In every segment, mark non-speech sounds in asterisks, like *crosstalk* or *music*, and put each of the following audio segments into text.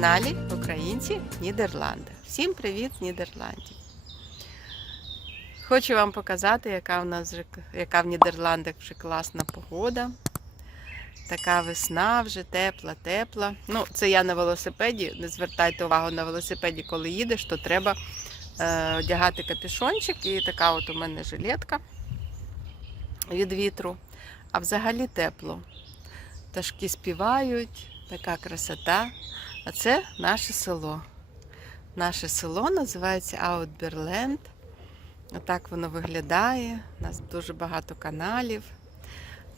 каналі Українці Нідерланди. Всім привіт з Нідерландів. Хочу вам показати, яка в нас вже, яка в Нідерландах вже класна погода. Така весна вже тепла, тепла. Ну, це я на велосипеді. Не звертайте увагу на велосипеді, коли їдеш, то треба е, одягати капюшончик. І така от у мене жилетка від вітру. А взагалі тепло. Пташки співають, така красота. А це наше село. Наше село називається Аутберленд. Отак воно виглядає. У нас дуже багато каналів.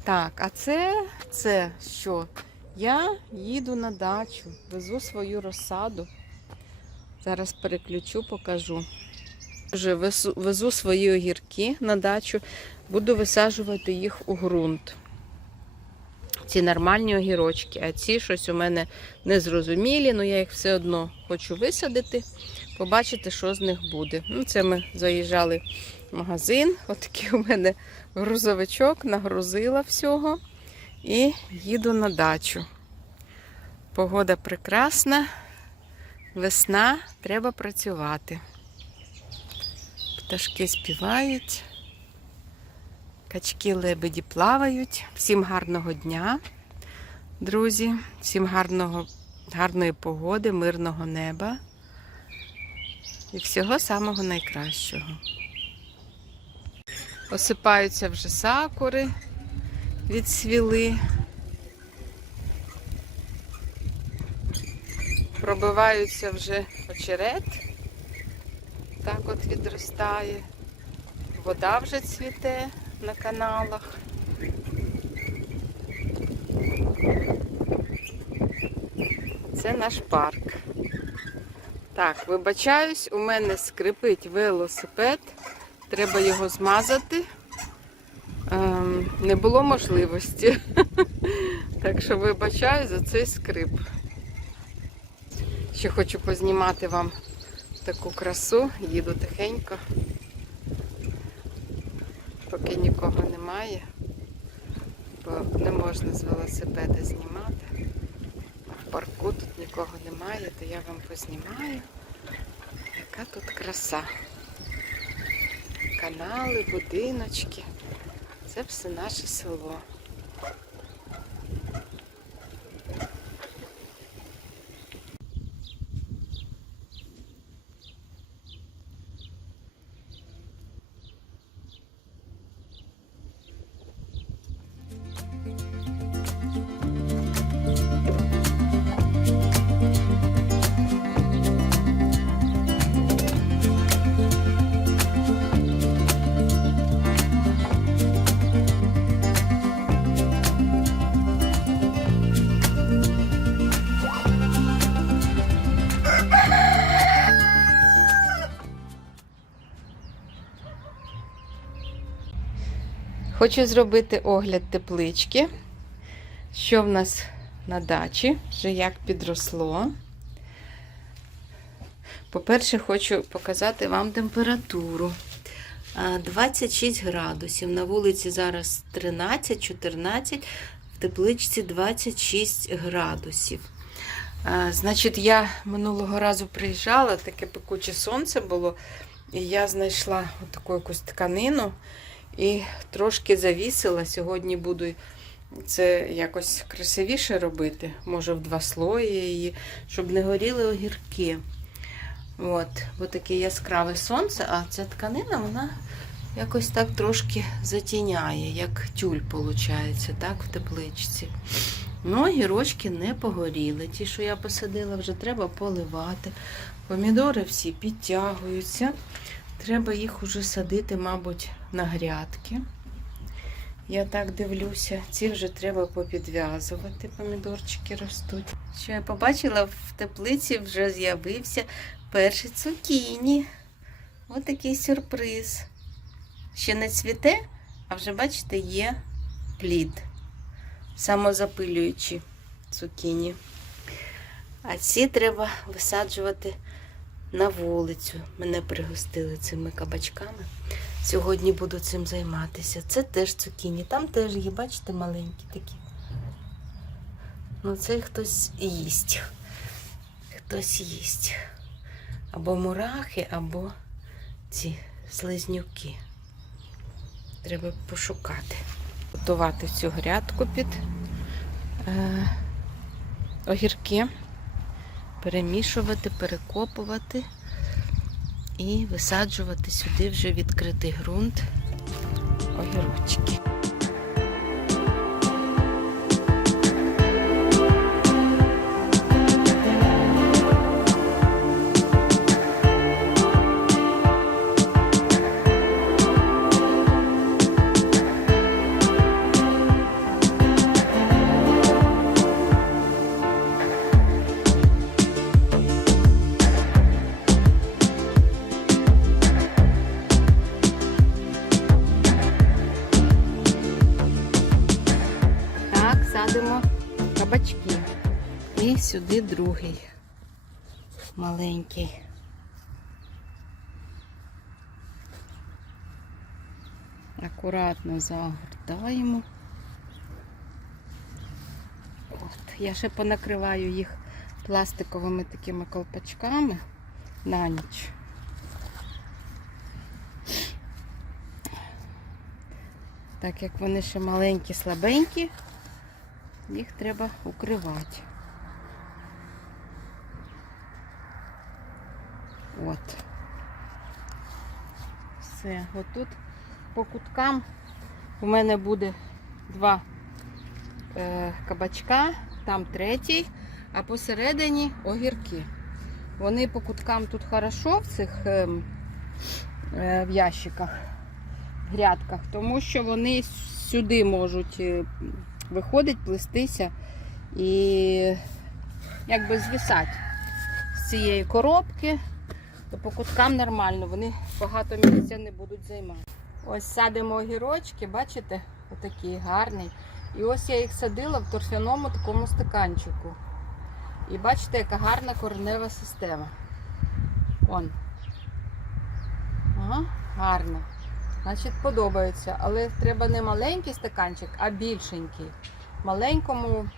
Так, а це, це що? Я їду на дачу, везу свою розсаду. Зараз переключу, покажу. Вже везу, везу свої огірки на дачу, буду висаджувати їх у ґрунт. Ці нормальні огірочки, а ці щось у мене незрозумілі, але я їх все одно хочу висадити, побачити, що з них буде. Ну, Це ми заїжджали в магазин. *laughs* Отакий у мене грузовичок, нагрузила всього і їду на дачу. Погода прекрасна, весна, треба працювати. Пташки співають. Качки лебеді плавають. Всім гарного дня, друзі, всім гарного, гарної погоди, мирного неба і всього самого найкращого. Осипаються вже сакури, відсвіли. Пробиваються вже очерет, так от відростає. Вода вже цвіте на каналах. Це наш парк. Так, вибачаюсь, у мене скрипить велосипед. Треба його змазати. Ем, не було можливості. *laughs* Так що вибачаю за цей скрип. Ще хочу познімати вам таку красу. Їду тихенько поки нікого немає, бо не можна з велосипеда знімати. А в парку тут нікого немає, то я вам познімаю, яка тут краса. Канали, будиночки. Це все наше село. Хочу зробити огляд теплички. Що в нас на дачі, вже як підросло. По-перше, хочу показати вам температуру. 26 градусів. На вулиці зараз 13-14, в тепличці 26 градусів. Значить, я минулого разу приїжджала, таке пекуче сонце було, і я знайшла таку якусь тканину і трошки завісила. Сьогодні буду це якось красивіше робити, може в два слої її, щоб не горіли огірки. От, бо таке яскраве сонце, а ця тканина, вона якось так трошки затіняє, як тюль, виходить, так, в тепличці. Ну, гірочки не погоріли. Ті, що я посадила, вже треба поливати. Помідори всі підтягуються. Треба їх уже садити, мабуть, на грядки. Я так дивлюся, ці вже треба попідв'язувати, помідорчики ростуть. Що я побачила, в теплиці вже з'явився перший цукіні. Ось такий сюрприз. Ще не цвіте, а вже, бачите, є плід. Самозапилюючі цукіні. А ці треба висаджувати на вулицю. Мене пригостили цими кабачками. Сьогодні буду цим займатися. Це теж цукіні. Там теж є, бачите, маленькі такі. Ну, це хтось їсть. хтось їсть. Або мурахи, або ці слизнюки. Треба пошукати. Готувати цю грядку під е, огірки, перемішувати, перекопувати і висаджувати сюди вже відкритий ґрунт огірочки. Сюди другий маленький. Акуратно загортаємо. От. Я ще понакриваю їх пластиковими такими колпачками на ніч. Так як вони ще маленькі, слабенькі, їх треба укривати. От. Все. Отут по куткам у мене буде два е, кабачка, там третій, а посередині огірки. Вони по куткам тут хорошо в цих е, е, в ящиках, в грядках, тому що вони сюди можуть е, виходить, плестися і якби звисати з цієї коробки, то по куткам нормально, вони багато місця не будуть займати. Ось садимо огірочки, бачите, отакий гарний. І ось я їх садила в торфяному такому стаканчику. І бачите, яка гарна коренева система. Он. Ага, гарно. Значить, подобається. Але треба не маленький стаканчик, а більшенький. Маленькому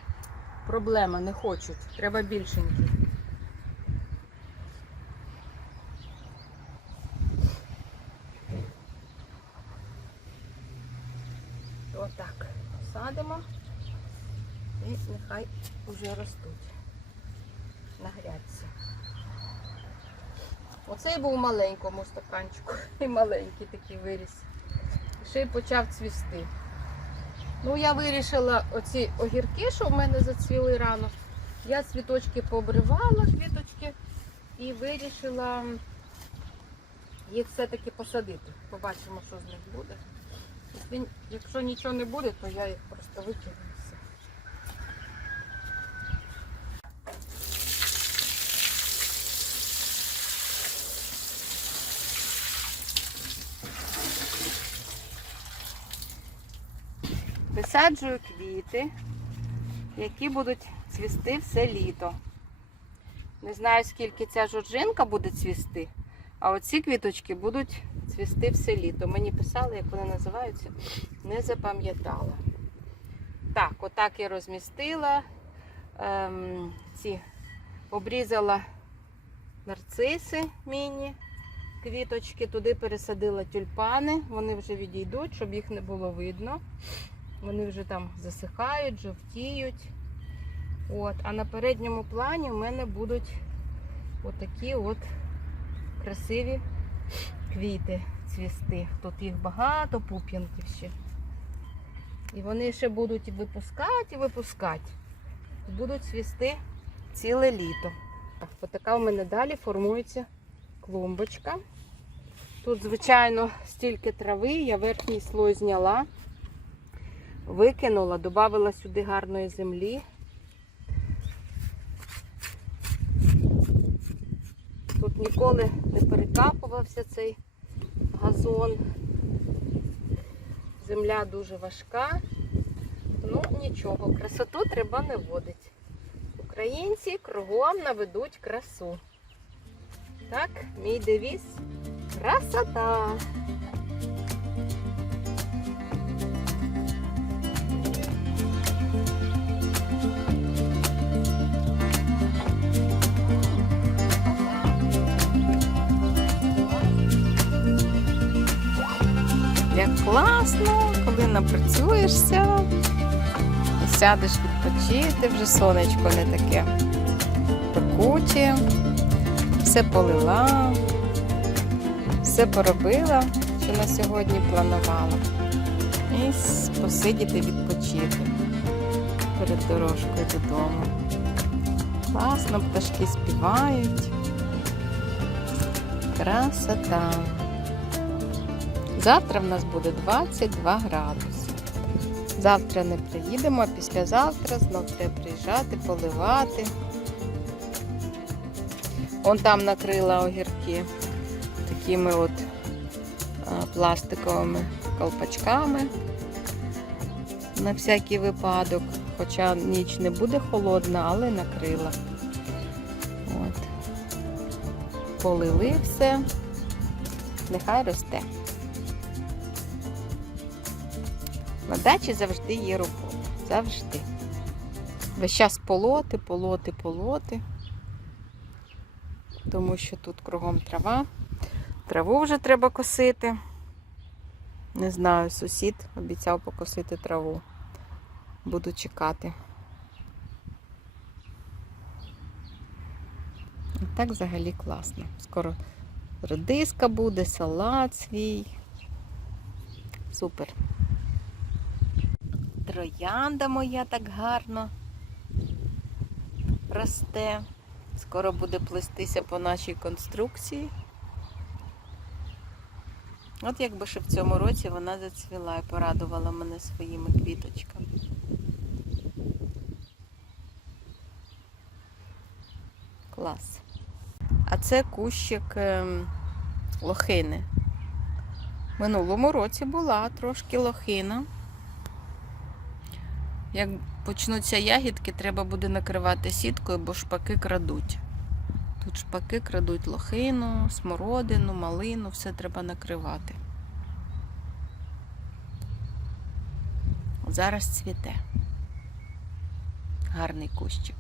проблема не хочуть. Треба більшенький. Отак. Садимо і нехай вже ростуть на грядці. Оцей був у маленькому стаканчику. *laughs* І маленький такий виріс. Ще й почав цвісти. Ну, я вирішила оці огірки, що в мене зацвіли рано. Я цвіточки пообривала, квіточки, і вирішила їх все-таки посадити. Побачимо, що з них буде. Якщо нічого не буде, то я їх просто викину. і все. Висаджую квіти, які будуть цвісти все літо. Не знаю, скільки ця жоржинка буде цвісти, а оці квіточки будуть цвісти все літо. Мені писали, як вони називаються, не запам'ятала. Так, отак я розмістила. Ем, ці обрізала нарциси міні, квіточки, туди пересадила тюльпани, вони вже відійдуть, щоб їх не було видно. Вони вже там засихають, жовтіють. От. А на передньому плані у мене будуть отакі от красиві квіти цвісти. Тут їх багато, пуп'янків ще. І вони ще будуть випускати і випускати. Будуть цвісти ціле літо. Так, Отака у мене далі формується клумбочка. Тут, звичайно, стільки трави, я верхній слой зняла, викинула, додала сюди гарної землі. Тут ніколи не перекапувався цей газон. Земля дуже важка. Ну, нічого, красоту треба не водити. Українці кругом наведуть красу. Так, мій девіз красота. Класно, коли напрацюєшся сядеш відпочити, вже сонечко не таке пекуче, все полила, все поробила, що на сьогодні планувала. І посидіти відпочити перед дорожкою додому. Класно, пташки співають. Красота. Завтра в нас буде 22 градуси. Завтра не приїдемо, а післязавтра знов треба приїжджати, поливати. Он там накрила огірки такими от пластиковими колпачками на всякий випадок. Хоча ніч не буде холодна, але накрила. От. Полили все, нехай росте. На дачі завжди є робота. Завжди. Весь час полоти, полоти, полоти. Тому що тут кругом трава. Траву вже треба косити. Не знаю, сусід обіцяв покосити траву. Буду чекати. І так взагалі класно. Скоро редиска буде, салат свій. Супер. Троянда моя так гарно росте. Скоро буде плестися по нашій конструкції. От якби ще в цьому році вона зацвіла і порадувала мене своїми квіточками. Клас. А це кущик ем, лохини. Минулому році була трошки лохина. Як почнуться ягідки, треба буде накривати сіткою, бо шпаки крадуть. Тут шпаки крадуть лохину, смородину, малину, все треба накривати. Зараз цвіте. Гарний кущик.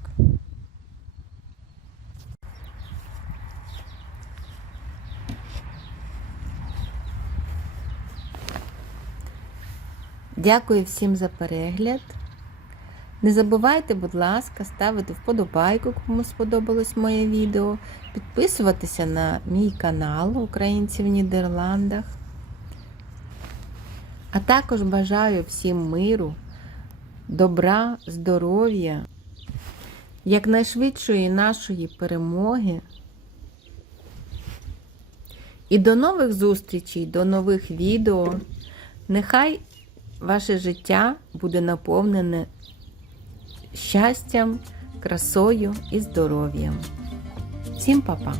Дякую всім за перегляд. Не забувайте, будь ласка, ставити вподобайку, кому сподобалось моє відео, підписуватися на мій канал Українці в Нідерландах. А також бажаю всім миру, добра, здоров'я, якнайшвидшої нашої перемоги. І до нових зустрічей, до нових відео. Нехай ваше життя буде наповнене щастям, красою і здоров'ям. Всім па-па!